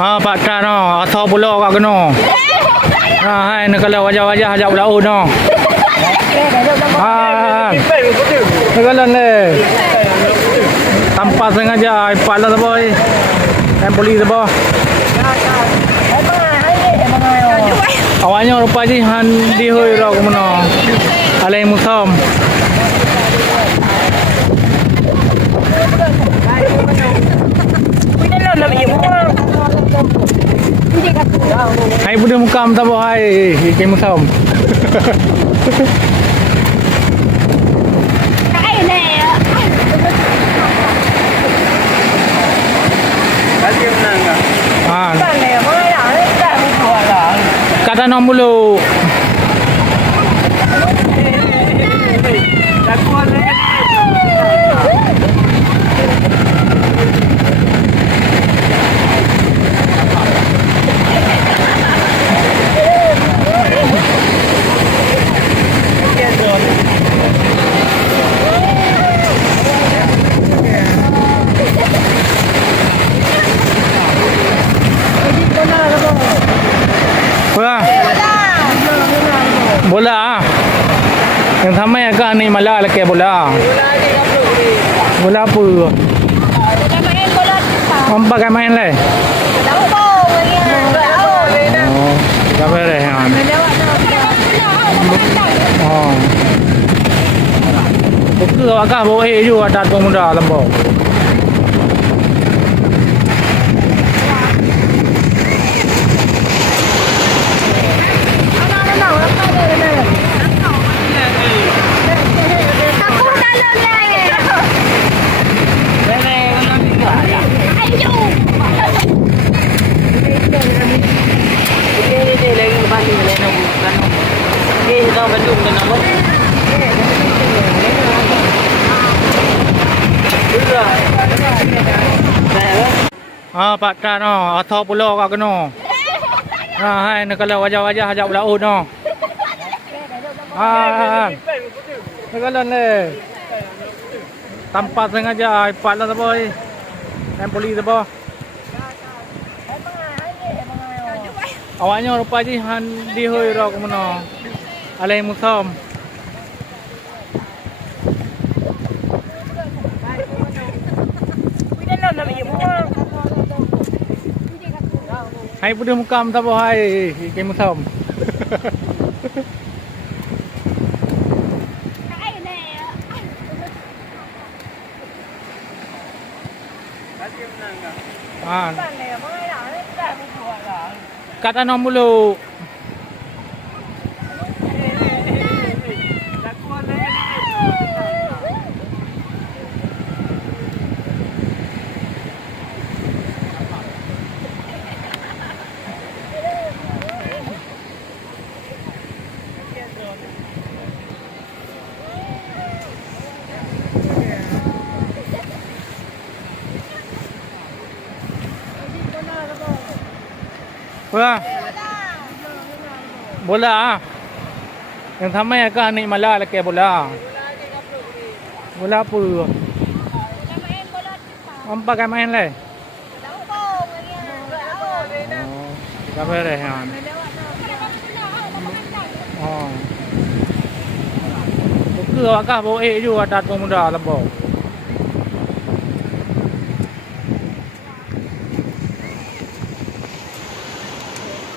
Pak Tan atau pula kat kena. Hai nak kalau wajah-wajah ajak belau no. Nak kalau ni. Tanpa sengaja pala tu boy. Dan polis tu boy. Awaknya rupa je han di hoi ro ke mana. Alai musam. Hai budak mukam tak boh hai ke musam. Kata nom mulu. Bola. Yang sama ya kan ni malah laki bola. Bola apa? Bola main bola. Apa kan main le? Oh, apa le han? Oh. Buku agak boleh juga ada pemuda lembau. Pak Tan atau pula kat kena. Hai nak kalau wajah-wajah ajak belau no. Nak kalau ni. Tanpa sengaja pala tu boy. Dan polis tu boy. Awaknya rupa je han di hoi ro ke mana. Alai musam. Hai budak mukam tak boh hai ke musam. Kata nom mulu. Bola. Yang sama ya kan ni malah laki bola. Bola apa? Apa kan main le? Oh, apa le han? Oh. Buku agak boleh juga ada pemuda lembau.